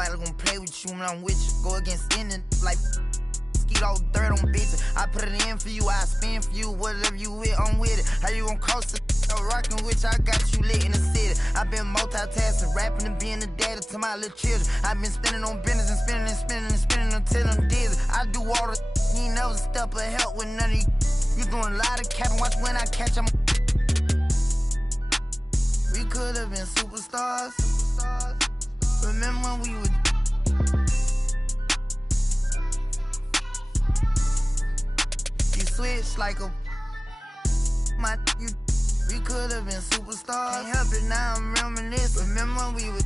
nobody gonna play with you when I'm with you. Go against any like skeet all third on bitches. I put it in for you, I spin for you. Whatever you with, I'm with it. How you gon' coast it? Rockin' with you, I got you lit in the city. I been multitasking, rapping and being the daddy to my little children. I been spending on business and spending and spending and spending until I'm dizzy. I do all the you ain't never step of help with none of you. You doing a lot of capping, watch when I catch them. We could have been superstars. Remember when we would. You switch like a my you. We could have been superstars. Can't help it now, I'm reminiscing. Remember when we would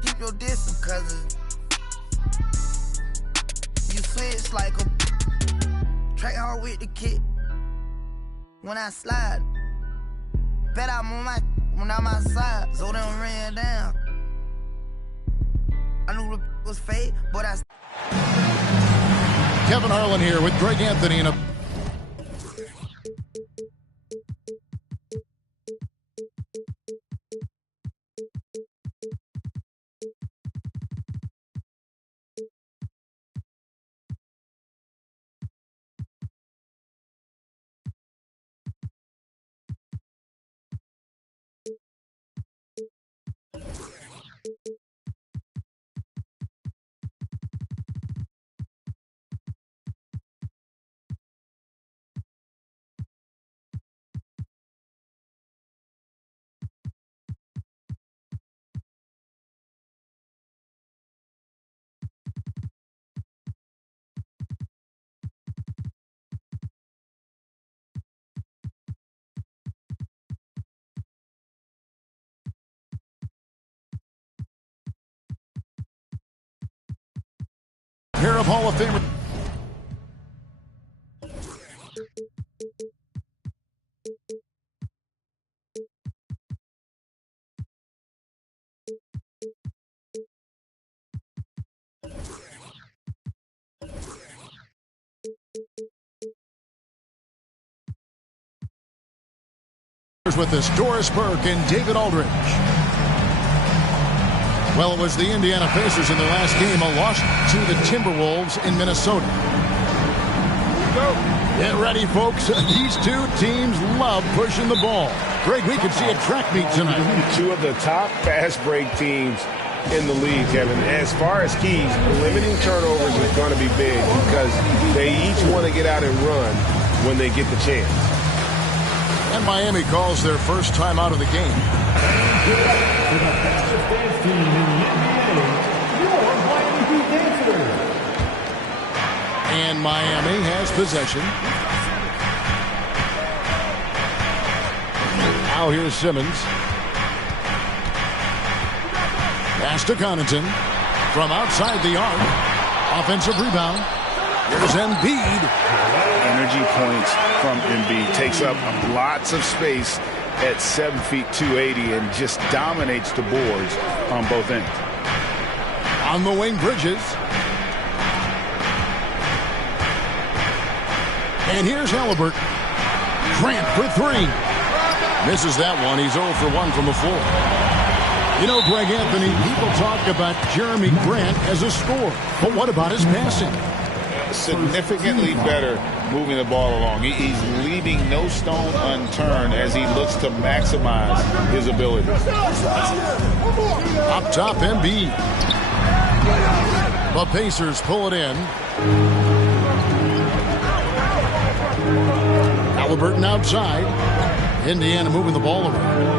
keep your distance, cause you switch like a track hard with the kid. When I slide, bet I'm on when I'm outside, so they don't ran down. I knew the was fake, but I. Kevin Harlan here with Greg Anthony in a. Pair of Hall of Famers. With this, Doris Burke and David Aldridge. Well, it was the Indiana Pacers in their last game, a loss to the Timberwolves in Minnesota. Go. Get ready, folks. These two teams love pushing the ball. Greg, we could see a track meet tonight. Two of the top fast break teams in the league, Kevin. As far as keys, limiting turnovers is going to be big because they each want to get out and run when they get the chance. And Miami calls their first time out of the game. And Miami has possession. Now here's Simmons. Pass to Connaughton. From outside the arc. Offensive rebound. Here's Embiid. Energy points from Embiid. Takes up lots of space at 7 feet 280 and just dominates the boards on both ends. On the wing, Bridges. And here's Halliburton. Grant for three. Misses that one. He's 0 for 1 from the floor. You know, Greg Anthony, people talk about Jeremy Grant as a scorer. But what about his passing? Significantly better moving the ball along. He's leaving no stone unturned as he looks to maximize his ability. Up top, Embiid. The Pacers pull it in. Halliburton outside. Indiana moving the ball around.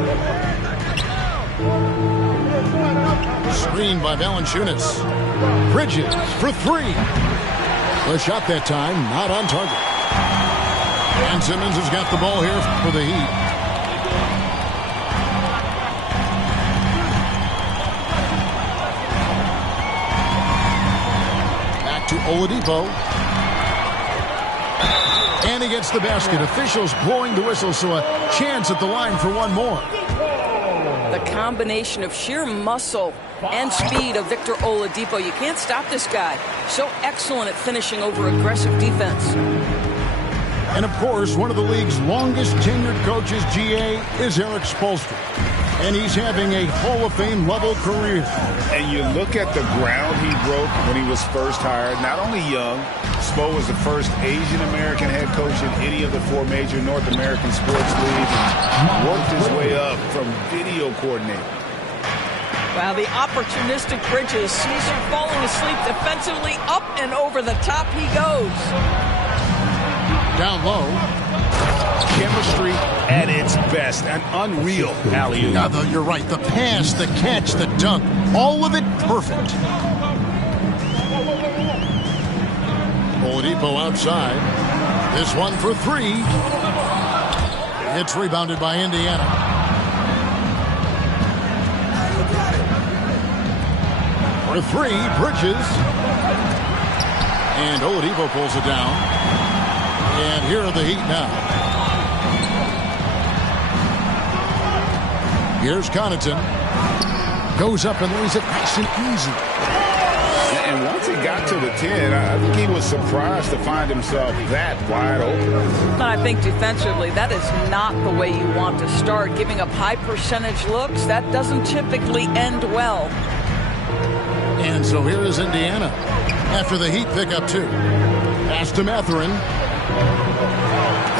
Screen by Valanciunas. Bridges for three. The shot that time, not on target. And Simmons has got the ball here for the Heat. Back to Oladipo. And he gets the basket. Officials blowing the whistle, so a chance at the line for one more. The combination of sheer muscle and speed of Victor Oladipo. You can't stop this guy. So excellent at finishing over aggressive defense. And, of course, one of the league's longest tenured coaches, GA, is Eric Spoelstra. and he's having a Hall of Fame level career. And you look at the ground he broke when he was first hired. Not only young, Spo was the first Asian American head coach in any of the 4 major North American sports leagues, and worked his way up from video coordinator. Wow, the opportunistic Bridges. Caesar falling asleep defensively. Up and over the top he goes. Down low. Chemistry at its best. An unreal alley-oop. Yeah, you're right. The pass, the catch, the dunk. All of it perfect. Oladipo outside. This one for 3. It's rebounded by Indiana. For 3, Bridges. And Oladipo pulls it down. And here are the Heat now. Here's Connaughton. Goes up and lays it nice and easy. And once he got to the 10, I think he was surprised to find himself that wide open. I think defensively, that is not the way you want to start. Giving up high percentage looks, that doesn't typically end well. And so here is Indiana after the Heat pick up 2. Pass to Mathurin.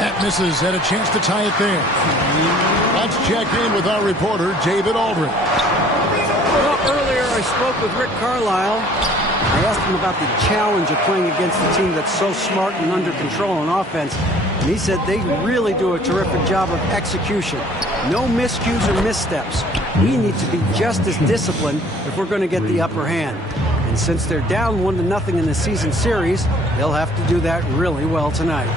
That misses. Had a chance to tie it there. Let's check in with our reporter, David Aldridge. Well, earlier I spoke with Rick Carlisle. I asked him about the challenge of playing against a team that's so smart and under control on offense. And he said they really do a terrific job of execution. No miscues or missteps. We need to be just as disciplined if we're going to get the upper hand. And since they're down 1-0 in the season series, they'll have to do that really well tonight.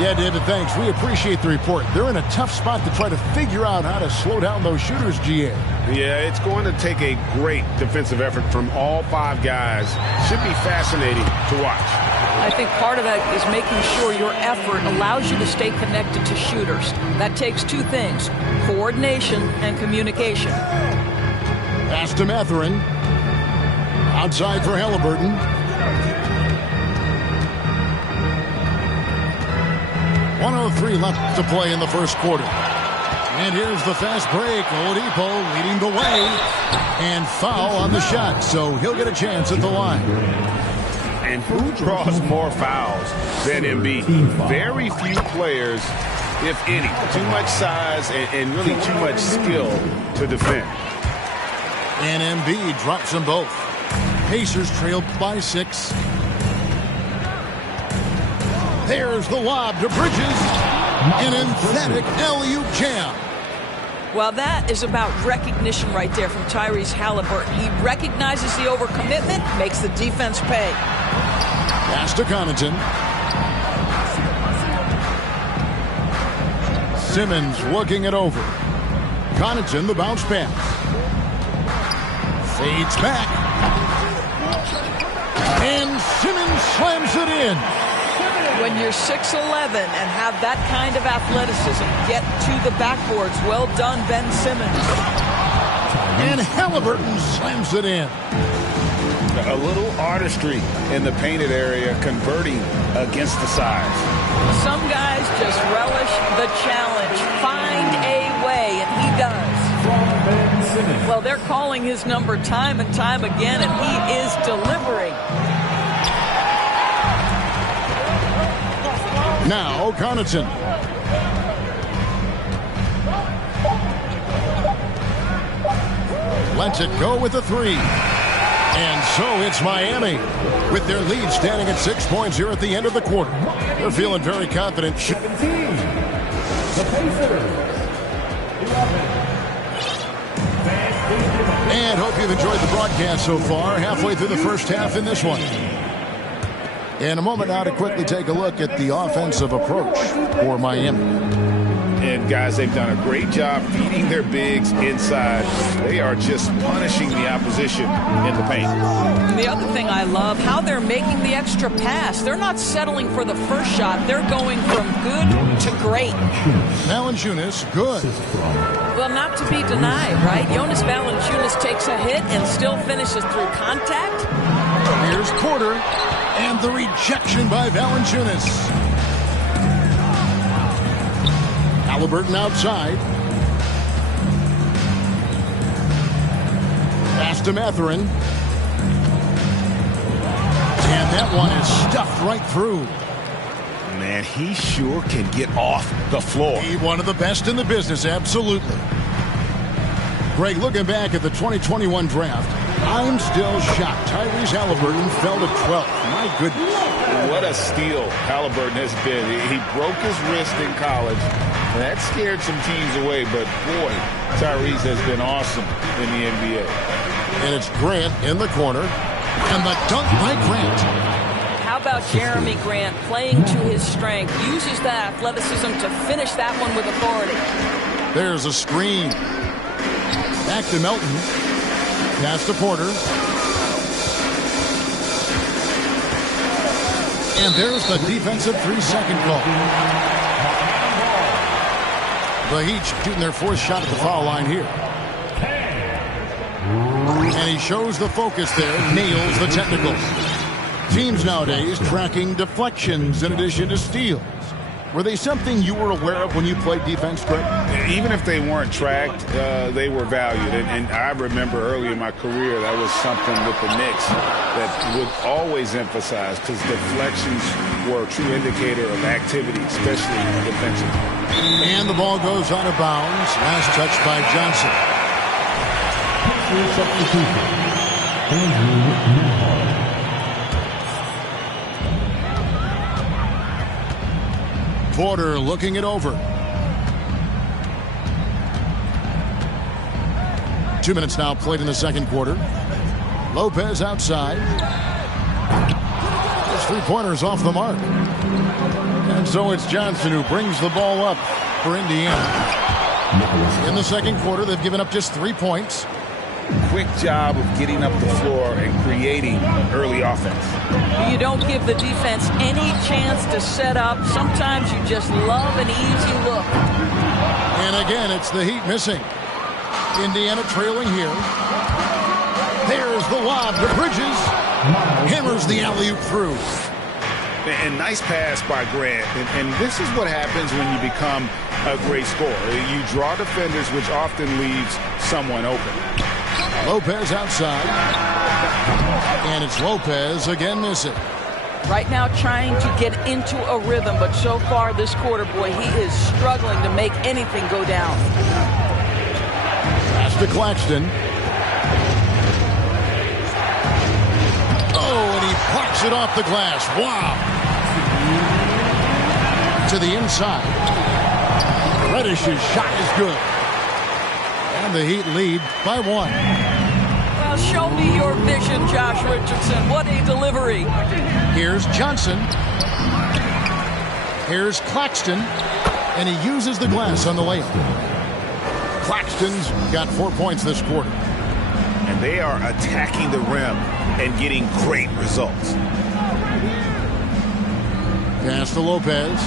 Yeah, David, thanks. We appreciate the report. They're in a tough spot to try to figure out how to slow down those shooters, GA. Yeah, it's going to take a great defensive effort from all 5 guys. Should be fascinating to watch. I think part of that is making sure your effort allows you to stay connected to shooters. That takes 2 things, coordination and communication. Pass to Mathurin. Outside for Halliburton. .103 left to play in the first quarter. And here's the fast break. Oladipo leading the way. And foul on the shot, so he'll get a chance at the line. And who draws more fouls than Embiid? Very few players, if any. Too much size and really too much skill to defend. And Embiid drops them both. Pacers trail by 6. There's the lob to Bridges. An emphatic alley-oop jam. Well, that is about recognition right there from Tyrese Halliburton. He recognizes the overcommitment, makes the defense pay. Pass to Connaughton. Simmons working it over. Connaughton, the bounce pass. Fades back. And Simmons slams it in. When you're 6'11" and have that kind of athleticism, get to the backboards. Well done, Ben Simmons. And Halliburton slams it in. A little artistry in the painted area, converting against the size. Some guys just relish the challenge. Find a way, and he does. Well, they're calling his number time and time again, and he is delivering. Now, Connaughton. Lets it go with the 3. And so it's Miami with their lead standing at 6 points here at the end of the quarter. They're feeling very confident. The Pacers. And hope you've enjoyed the broadcast so far. Halfway through the first half in this one. In a moment now to quickly take a look at the offensive approach for Miami. And guys, they've done a great job feeding their bigs inside. They are just punishing the opposition in the paint. And the other thing I love, how they're making the extra pass. They're not settling for the first shot. They're going from good to great. Valanciunas, good. Well, not to be denied, right? Jonas Valanciunas takes a hit and still finishes through contact. Here's Porter, and the rejection by Valanciunas. Halliburton outside. Pass to Matherin. And that one is stuffed right through. Man, he sure can get off the floor. He's one of the best in the business, absolutely. Greg, looking back at the 2021 draft, I'm still shocked. Tyrese Halliburton fell to 12th. My goodness. What a steal Halliburton has been. He broke his wrist in college. And that scared some teams away, but boy, Tyrese has been awesome in the NBA. And it's Grant in the corner. And the dunk by Grant. How about Jeremy Grant playing to his strength, uses that athleticism to finish that one with authority. There's a screen. Back to Melton. Pass to Porter. And there's the defensive 3-second call. The Heat shooting their fourth shot at the foul line here. And he shows the focus there, nails the technical. Teams nowadays tracking deflections in addition to steals. Were they something you were aware of when you played defense, Greg? Even if they weren't tracked, they were valued. And I remember early in my career, that was something with the Knicks that would always emphasize, because deflections were a true indicator of activity, especially defensively. And the ball goes out of bounds. Last touch by Johnson. Porter looking it over. 2 minutes now played in the second quarter. Lopez outside. His three-pointers off the mark. And so it's Johnson who brings the ball up for Indiana. In the second quarter, they've given up just 3 points. Quick job of getting up the floor and creating early offense. You don't give the defense any chance to set up. Sometimes you just love an easy look. And again, it's the Heat missing. Indiana trailing here. There's the lob to Bridges. Hammers the alley-oop through. And nice pass by Grant. And this is what happens when you become a great scorer. You draw defenders, which often leaves someone open. Lopez outside. And it's Lopez again missing. Right now trying to get into a rhythm, but so far this quarter, boy, he is struggling to make anything go down. Pass to Claxton. Oh, and he plucks it off the glass. Wow. To the inside. Reddish's shot is good. And the Heat lead by 1. Well, show me your vision, Josh Richardson. What a delivery. Here's Johnson. Here's Claxton. And he uses the glass on the layup. Claxton's got 4 points this quarter. And they are attacking the rim and getting great results. Pass to Lopez.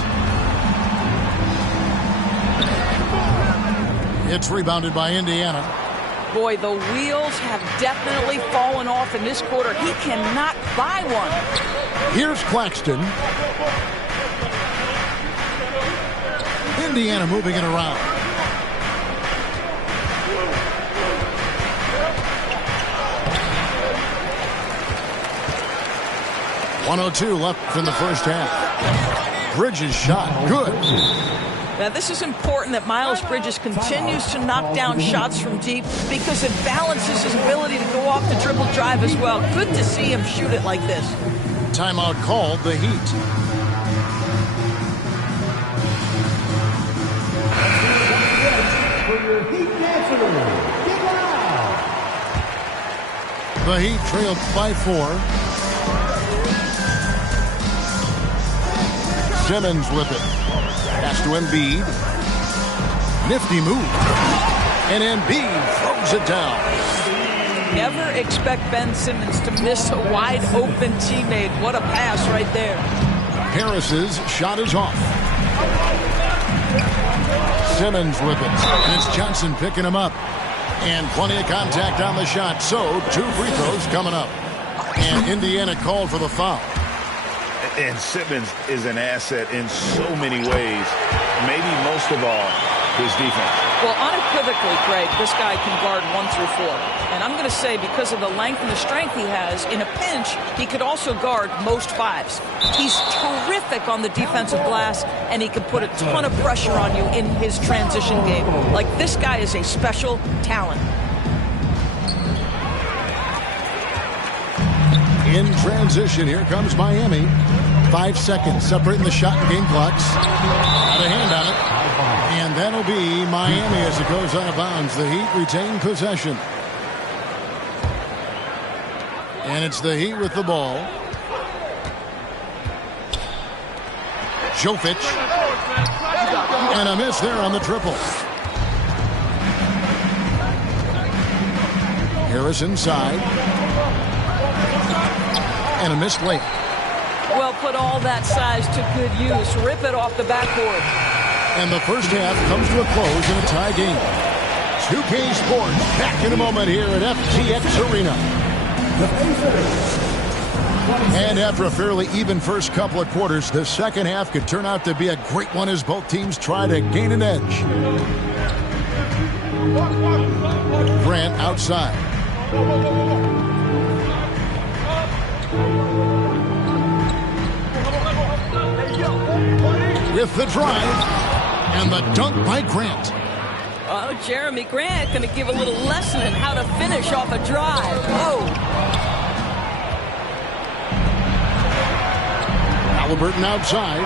It's rebounded by Indiana. Boy, the wheels have definitely fallen off in this quarter. He cannot buy one. Here's Claxton. Indiana moving it around. .102 left in the first half. Bridges shot. Good. Now, this is important that Miles Bridges continues to knock down shots from deep because it balances his ability to go off the dribble drive as well. Good to see him shoot it like this. Timeout called, the Heat. The Heat trailed by 4. Simmons with it. Pass to Embiid. Nifty move. And Embiid throws it down. Never expect Ben Simmons to miss a wide open teammate. What a pass right there. Harris's shot is off. Simmons with it. And it's Johnson picking him up. And plenty of contact on the shot. So 2 free throws coming up. And Indiana called for the foul. And Simmons is an asset in so many ways. Maybe most of all, his defense. Well, unequivocally, Greg, this guy can guard 1 through 4. And I'm going to say because of the length and the strength he has, in a pinch, he could also guard most 5s. He's terrific on the defensive glass, and he can put a ton of pressure on you in his transition game. Like, this guy is a special talent. In transition, here comes Miami. 5 seconds separating the shot and game clocks. Got a hand on it. And that'll be Miami as it goes out of bounds. The Heat retain possession. And it's the Heat with the ball. Jovic. And a miss there on the triple. Harris inside. And a missed late. Well, put all that size to good use. Rip it off the backboard. And the first half comes to a close in a tie game. 2K Sports back in a moment here at FTX Arena. And after a fairly even first couple of quarters, the second half could turn out to be a great one as both teams try to gain an edge. Grant outside. With the drive. And the dunk by Grant. Oh, Jeremy Grant going to give a little lesson in how to finish off a drive. Oh. Halliburton outside.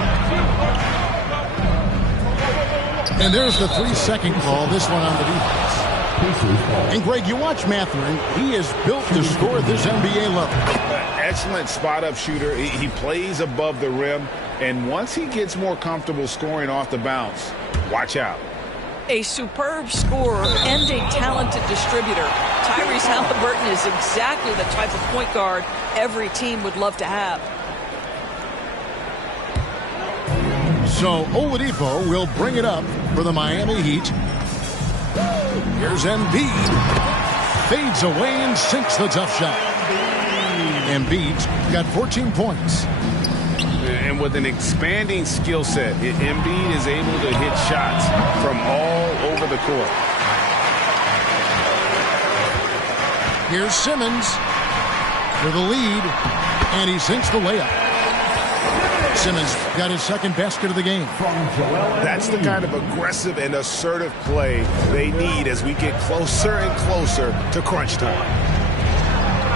And there's the 3-second call. This one on the defense. And Greg, you watch Mathurin. He is built to score at this NBA level. Excellent spot-up shooter. He plays above the rim. And once he gets more comfortable scoring off the bounce, watch out. A superb scorer and a talented distributor. Tyrese Halliburton is exactly the type of point guard every team would love to have. So Oladipo will bring it up for the Miami Heat. Here's Embiid. Fades away and sinks the tough shot. Embiid's got 14 points. And with an expanding skill set, Embiid is able to hit shots from all over the court. Here's Simmons for the lead, and he sinks the layup. Simmons got his second basket of the game. That's the kind of aggressive and assertive play they need as we get closer and closer to crunch time.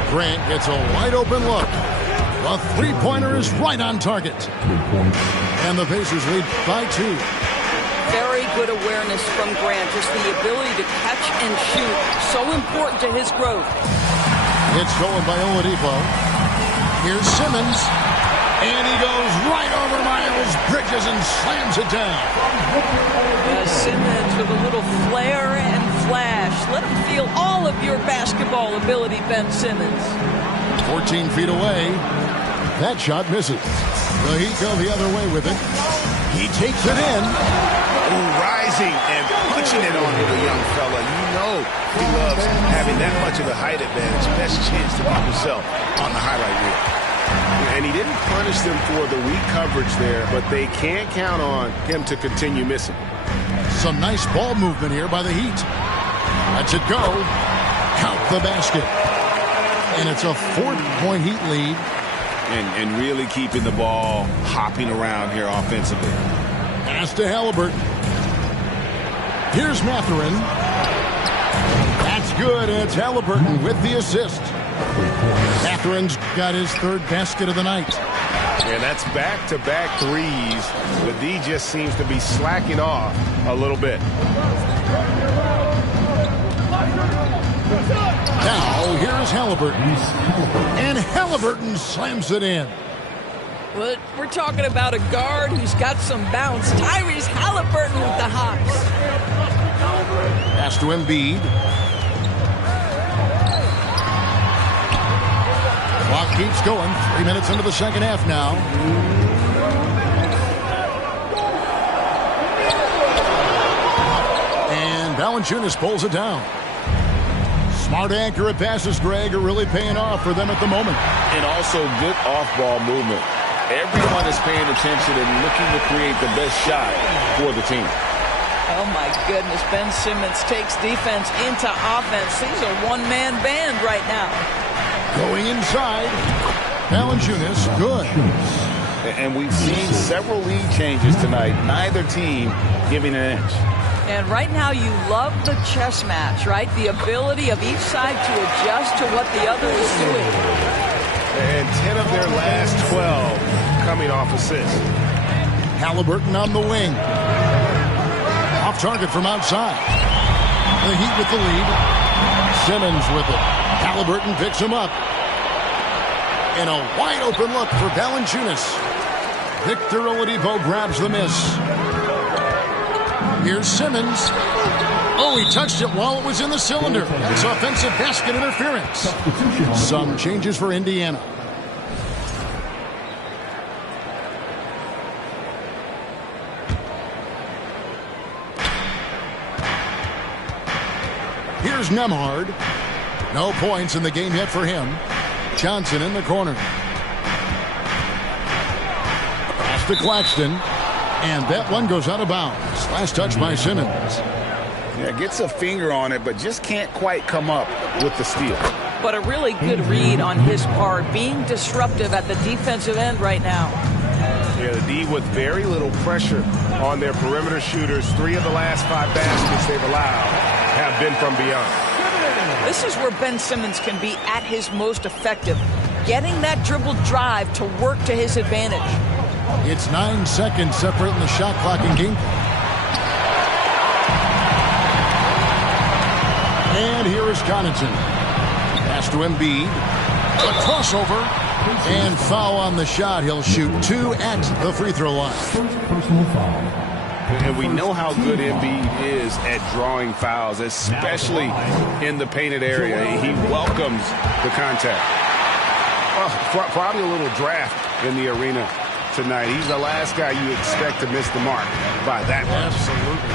Grant gets a wide open look. The three-pointer is right on target. And the Pacers lead by 2. Very good awareness from Grant. Just the ability to catch and shoot. So important to his growth. It's stolen by Oladipo. Here's Simmons. And he goes right over Miles Bridges and slams it down. Simmons with a little flair and flash. Let him feel all of your basketball ability, Ben Simmons. 14 feet away. That shot misses. The Heat go the other way with it. He takes it in. Ooh, rising and punching it on to the young fella. You know he loves having that much of a height advantage. Best chance to put himself on the highlight reel. And he didn't punish them for the weak coverage there, but they can't count on him to continue missing. Some nice ball movement here by the Heat. Lets it go. Count the basket. And it's a 4-point Heat lead. And really keeping the ball hopping around here offensively. Pass to Halliburton. Here's Mathurin. That's good. It's Halliburton with the assist. Mathurin's got his third basket of the night. And that's back-to-back threes. But D just seems to be slacking off a little bit. Now, here's Halliburton. And Halliburton slams it in. Well, we're talking about a guard who's got some bounce. Tyrese Halliburton with the hops. Pass to Embiid. Clock keeps going. 3 minutes into the second half now. And Valanciunas pulls it down. Smart, accurate passes, Greg, are really paying off for them at the moment. And also good off-ball movement. Everyone is paying attention and looking to create the best shot for the team. Oh, my goodness. Ben Simmons takes defense into offense. He's a one-man band right now. Going inside. Valanciunas, good. And we've seen several lead changes tonight. Neither team giving an inch. And right now you love the chess match, right? The ability of each side to adjust to what the other is doing. And 10 of their last 12 coming off assists. Halliburton on the wing. Off target from outside. The Heat with the lead. Simmons with it. Halliburton picks him up. And a wide open look for Valanciunas. Victor Oladipo grabs the miss. Here's Simmons. Oh, he touched it while it was in the cylinder. That's offensive basket interference. Some changes for Indiana. Here's Nembhard. No points in the game yet for him. Johnson in the corner. Pass to Claxton. And that one goes out of bounds. Last touch by Simmons. Yeah, gets a finger on it, but just can't quite come up with the steal. But a really good read on his part, being disruptive at the defensive end right now. Yeah, the D with very little pressure on their perimeter shooters. 3 of the last 5 baskets they've allowed have been from beyond. This is where Ben Simmons can be at his most effective, getting that dribble drive to work to his advantage. It's 9 seconds separating the shot clock and game. And here is Connaughton. Pass to Embiid. A crossover. And foul on the shot. He'll shoot 2 at the free throw line. Personal foul. And we know how good Embiid is at drawing fouls, especially in the painted area. He welcomes the contact. Probably a little draft in the arena tonight. He's the last guy you expect to miss the mark by that much. Absolutely.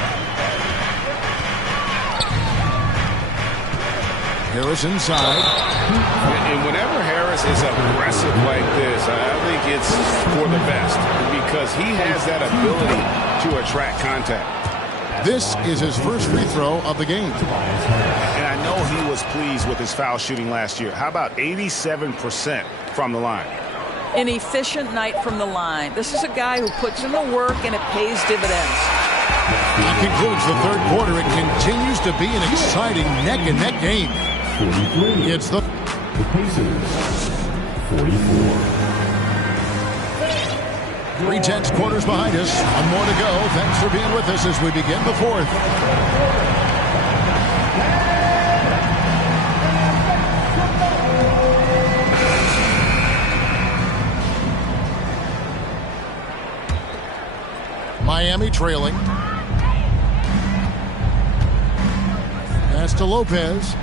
Harris inside. And whenever Harris is aggressive like this, I think it's for the best because he has that ability to attract contact. This is his first free throw of the game. And I know he was pleased with his foul shooting last year. How about 87% from the line? An efficient night from the line. This is a guy who puts in the work and it pays dividends. That concludes the third quarter. It continues to be an exciting neck-and-neck game. 43. It's the Pacers. 44. 3/10 quarters behind us. One more to go. Thanks for being with us as we begin the fourth. Miami trailing. Pass to Lopez.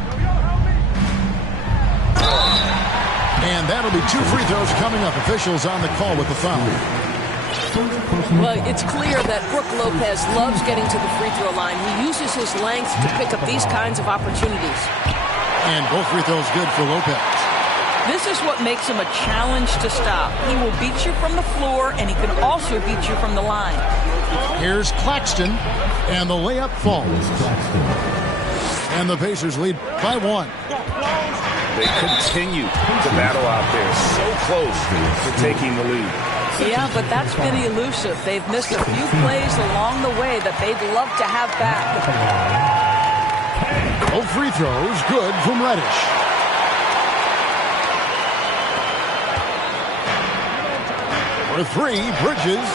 And that'll be 2 free throws coming up. Officials on the call with the foul. Well, it's clear that Brook Lopez loves getting to the free throw line. He uses his length to pick up these kinds of opportunities. And both free throws good for Lopez. This is what makes him a challenge to stop. He will beat you from the floor, and he can also beat you from the line. Here's Claxton, and the layup falls. And the Pacers lead by 1. They continue to battle out there, so close to taking the lead. Yeah, but that's been elusive. They've missed a few plays along the way that they'd love to have back. Both free throws good from Reddish. For 3, Bridges.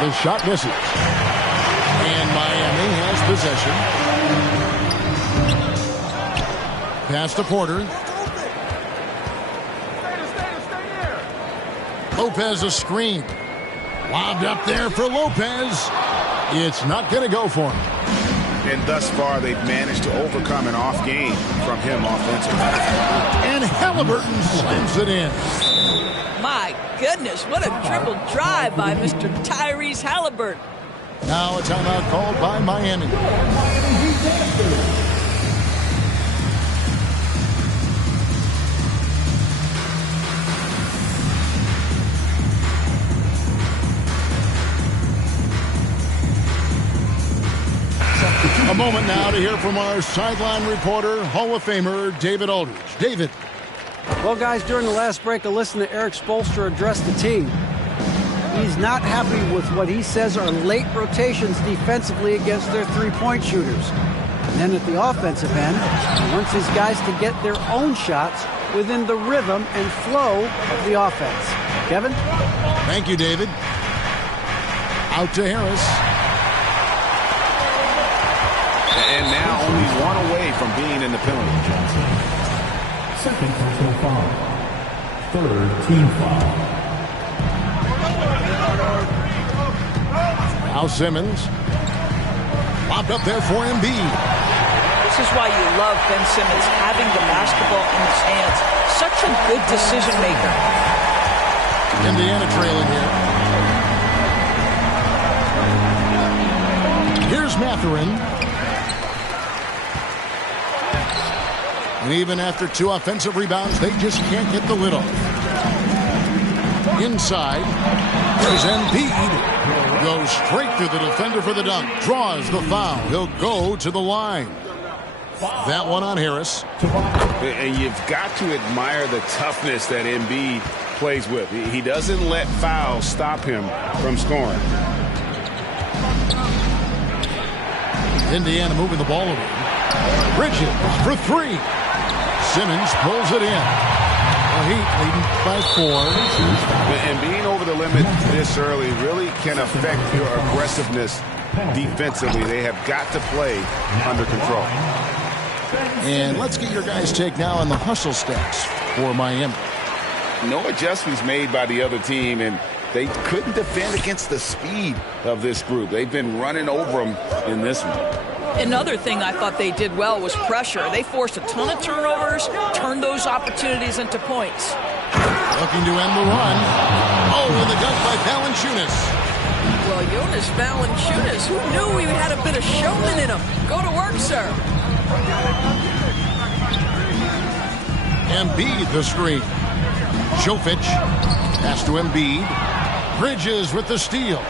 The shot misses. And Miami has possession. Pass to Porter. Lopez a screen. Lobbed up there for Lopez. It's not going to go for him. And thus far, they've managed to overcome an off game from him offensively. And Halliburton slams it in. My goodness, what a dribble drive by Mr. Tyrese Halliburton. Now a timeout called by Miami. A moment now to hear from our sideline reporter, Hall of Famer David Aldridge. David. Well, guys, during the last break, I listened to Eric Spoelstra address the team. He's not happy with what he says are late rotations defensively against their three-point shooters. And then at the offensive end, he wants his guys to get their own shots within the rhythm and flow of the offense. Kevin? Thank you, David. Out to Harris. And now only one away from being in the penalty. Second personal foul. Third team foul. Now Simmons. Lobbed up there for Embiid. This is why you love Ben Simmons having the basketball in his hands. Such a good decision maker. Indiana trailing here. Here's Mathurin. And even after 2 offensive rebounds, they just can't get the lid off. Inside, there's Embiid. Goes straight through the defender for the dunk. Draws the foul. He'll go to the line. That one on Harris. And you've got to admire the toughness that Embiid plays with. He doesn't let fouls stop him from scoring. Indiana moving the ball over. Bridges for 3. Simmons pulls it in. The Heat leading by 4. And being over the limit this early really can affect your aggressiveness defensively. They have got to play under control. And let's get your guys' take now on the hustle stats for Miami. No adjustments made by the other team, and they couldn't defend against the speed of this group. They've been running over them in this one. Another thing I thought they did well was pressure. They forced a ton of turnovers, turned those opportunities into points. Looking to end the run. Oh, and the dunk by Valanciunas. Well, Jonas Valanciunas, who knew he had a bit of showman in him? Go to work, sir. Embiid the screen. Jovic pass to Embiid. Bridges with the steal.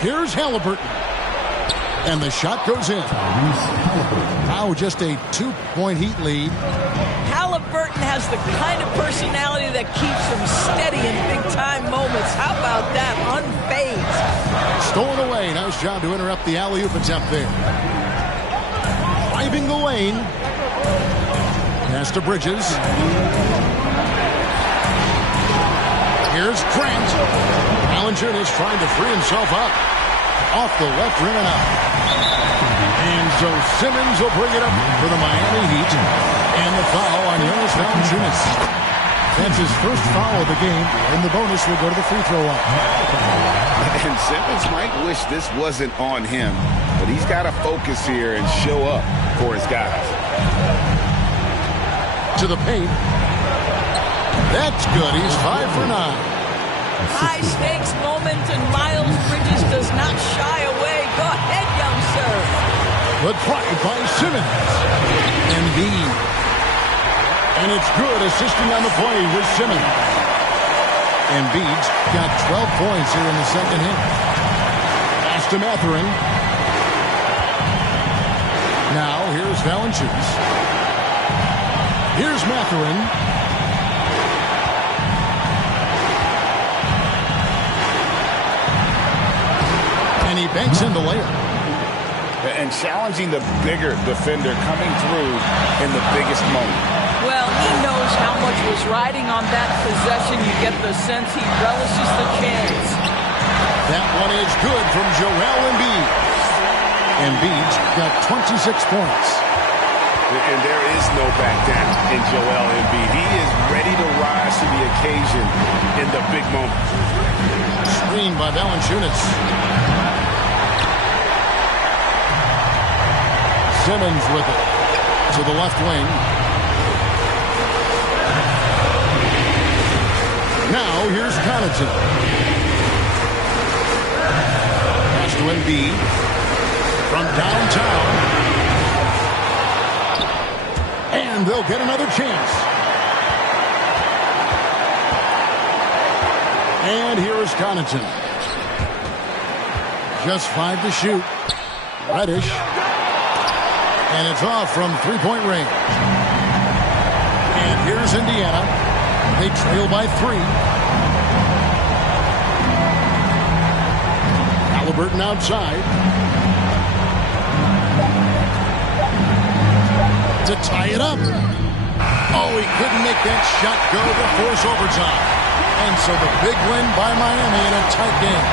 Here's Halliburton. And the shot goes in. Now just a 2-point Heat lead. Halliburton has the kind of personality that keeps him steady in big-time moments. How about that? Unfazed. Stolen away. Nice job to interrupt the alley-oop attempt there. Driving the lane. Pass to Bridges. Here's Grant. Valanciunas trying to free himself up. Off the left rim and out. And so Simmons will bring it up for the Miami Heat. And the foul on Jonas Valanciunas. That's his first foul of the game. And the bonus will go to the free throw line. And Simmons might wish this wasn't on him, but he's got to focus here and show up for his guys. To the paint. That's good. He's 5 for 9. High-stakes moment, and Miles Bridges does not shy away. Go ahead, young sir. But tried by Simmons. Embiid. And it's good, assisting on the play with Simmons. Embiid's got 12 points here in the second half. Pass to Mathurin. Now here's Valanciunas. Here's Mathurin. And he banks in the layup. And challenging the bigger defender coming through in the biggest moment. Well, he knows how much was riding on that possession. You get the sense he relishes the chance. That one is good from Joel Embiid. Embiid's got 26 points. And there is no back down in Joel Embiid. He is ready to rise to the occasion in the big moment. Screen by Valanciunas. Simmons with it to the left wing. Now here's Connaughton. Pass to Embiid from downtown. And they'll get another chance. And here is Connaughton. Just 5 to shoot. Reddish. And it's off from three-point range. And here's Indiana. They trail by 3. Halliburton outside. To tie it up. Oh, he couldn't make that shot go to force overtime. And so the big win by Miami in a tight game.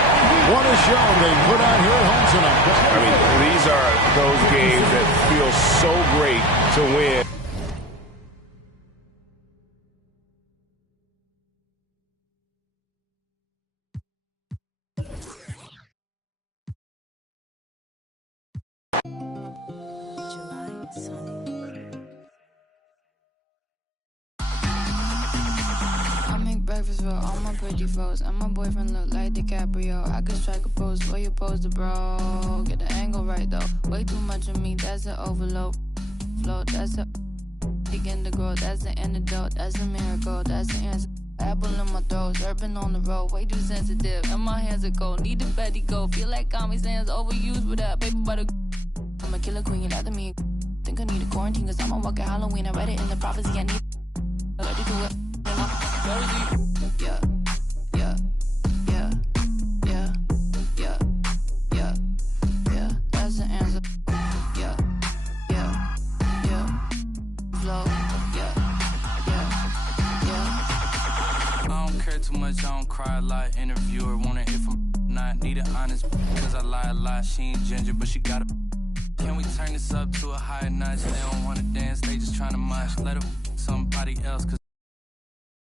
What a show they put on here at home tonight. I mean, these are those games that feel so great to win. Breakfast for all my pretty folks, and my boyfriend look like DiCaprio. I could strike a pose for you, pose the bro. Get the angle right though. Way too much of me, that's an overload. Float, that's a begin to grow. That's the antidote, that's a miracle, that's the answer. Apple in my throat, surfing on the road, way too sensitive. And my hands are cold, need the Betty go. Feel like Kami Sands overused with that paper butter. I'm a killer queen, after me. Think I need a quarantine, cause I'm a walking Halloween. I read it in the prophecy, I need to do it. Yeah, yeah, yeah, yeah, yeah, yeah, yeah, that's the answer. Yeah, yeah, yeah, flow, yeah, yeah, yeah. I don't care too much, I don't cry a lot. Interviewer wanna hear from not need it honest, cause I lie a lot. She ain't ginger, but she got a. Can we turn this up to a higher notch? They don't wanna dance, they just tryna mosh. Let her somebody else, cause